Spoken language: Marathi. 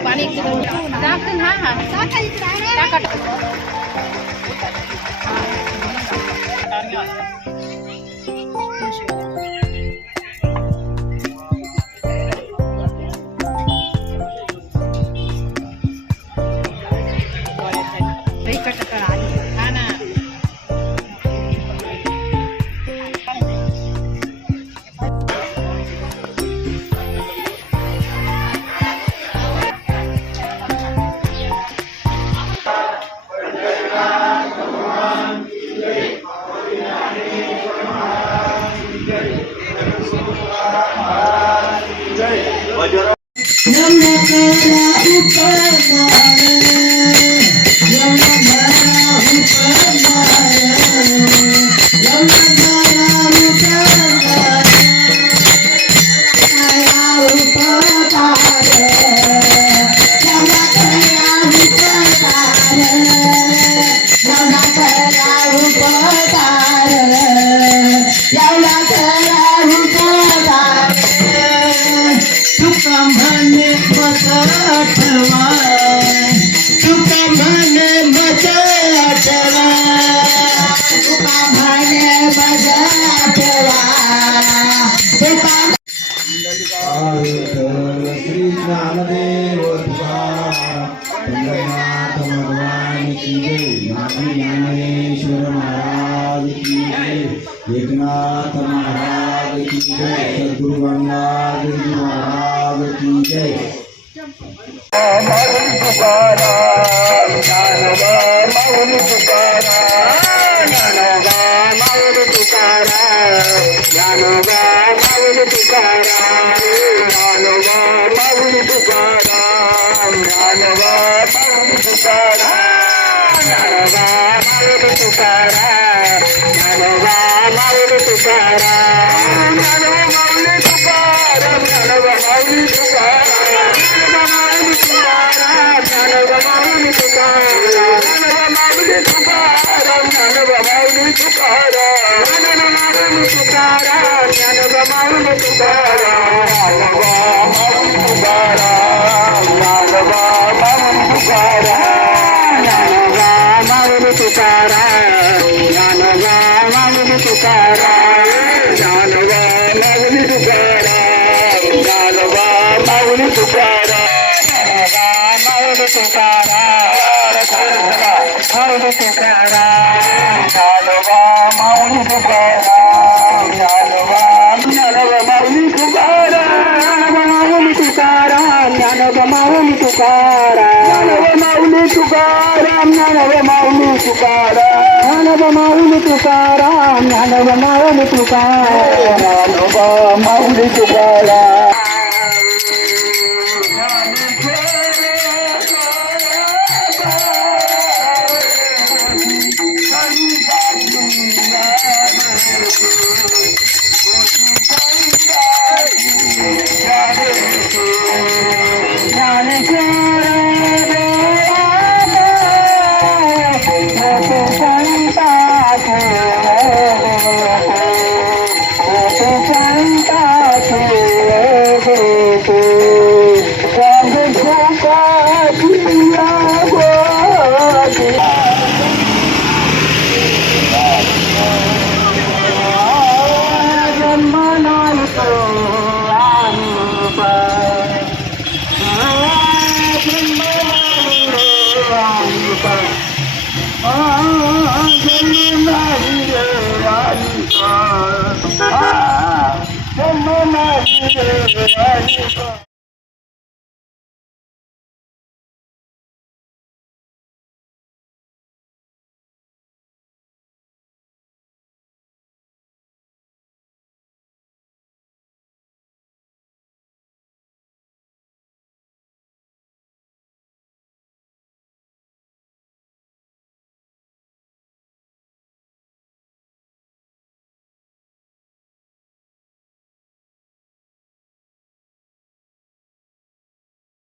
पाणी श्री ज्ञानदेव भगवान की जय, माता ज्ञानेश्वर महाराज की जय, एकनाथ महाराज की जय, सद्गुरु गंगाधर महाराज की जय। माऊली तुकाराम ज्ञानोबा, माऊली तुकाराम ज्ञानोबा, माऊली तुकाराम ज्ञानोबा, माऊली तुकाराम ज्ञानोबा, माऊली तुकाराम ज्ञानोबा, माऊली तुकाराम ज्ञानोबा, माऊली तुकाराम ज्ञानोबा, माऊली तुकाराम ज्ञानोबा, माऊली तुकाराम ज्ञानोबा, माऊली तुकाराम ज्ञानोबा, माऊली तुकाराम ज्ञानोबा, माऊली तुकाराम ज्ञानोबा, माऊली तुकाराम ज्ञानोबा, माऊली तुकाराम ज्ञानोबा, माऊली तुकाराम ज्ञानोबा, माऊली तुकाराम ज्ञानोबा, माऊली तुकाराम ज्ञानोबा, माऊली तुकाराम ज्ञानोबा, माऊली तुकाराम ज्ञानोबा, माऊली तुकाराम माऊली तुकाराम ज्ञानोबा, माऊली तुकाराम ज्ञानोबा, ज्ञानोबा, माऊली तुकाराम माऊली तुकाराम ज्ञानोबा, माऊली तुकाराम ज्ञानोबा, माऊली तुकाराम ज्ञानोबा, माऊली तुकाराम ज्ञानोबा, माऊली तुकाराम ज्ञानोबा, माऊली तुकाराम ज्ञानोबा, माऊली तुकाराम।